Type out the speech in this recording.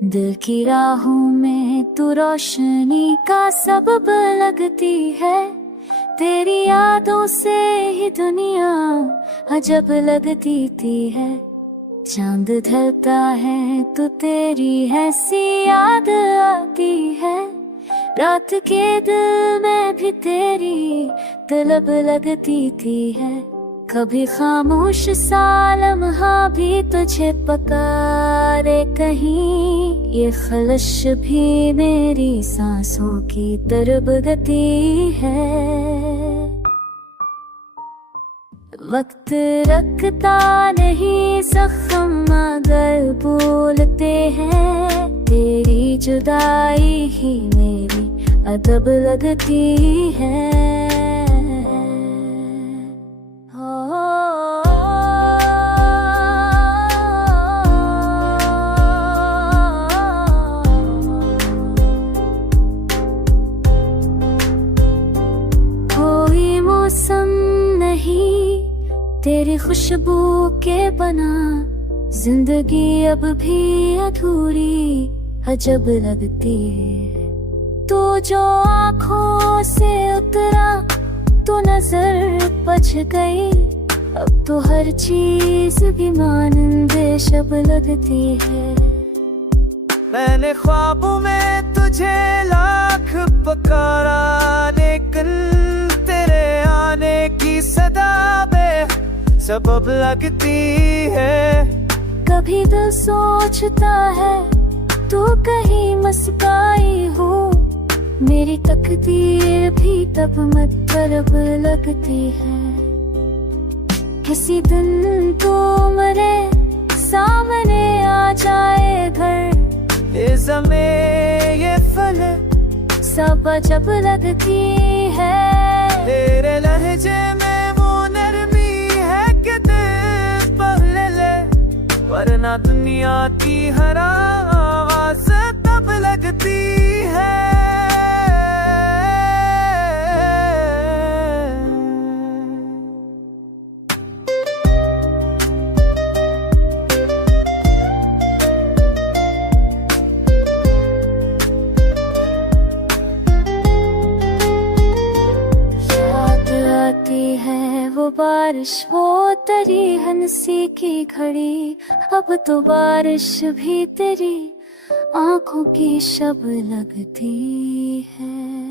दिल की राहों में तू रोशनी का सबब लगती है। तेरी यादों से ही दुनिया अजब लगती थी है। चांद ढलता है तो तेरी ऐसी याद आती है। रात के दिल में भी तेरी तलब लगती थी है। कभी खामोश सा लम्हा भी तुझे पकारे कहीं। ये खलश भी मेरी सांसों की तरफ गती है। वक्त रखता नहीं जख्म अगर बोलते हैं। तेरी जुदाई ही मेरी अदब लगती है। कोई मौसम नहीं तेरी खुशबू के बना। जिंदगी अब भी अधूरी अजब लगती है। तू जो आँखों से उतरा तो नजर बच गई। अब तो हर चीज भी मानंदे शब लगती है। मैंने ख्वाबों में तुझे लाख पुकारा, लेकिन तेरे आने की सदा में सबब लगती है। कभी दिल सोचता है तू कहीं मस्काई हो। मेरी तकदीर भी तब मतलब लगती है। किसी दिन तू मेरे सामने आ जाए घर। ये ज़मीं ये फल सब अजब लगती है। तेरे लहजे में वो नरमी है कि दिल पहले ले, वरना दुनिया की हर आवाज़ तब लगती है। है वो बारिश वो तेरी हंसी की घड़ी। अब तो बारिश भी तेरी आंखों की शब लगती है।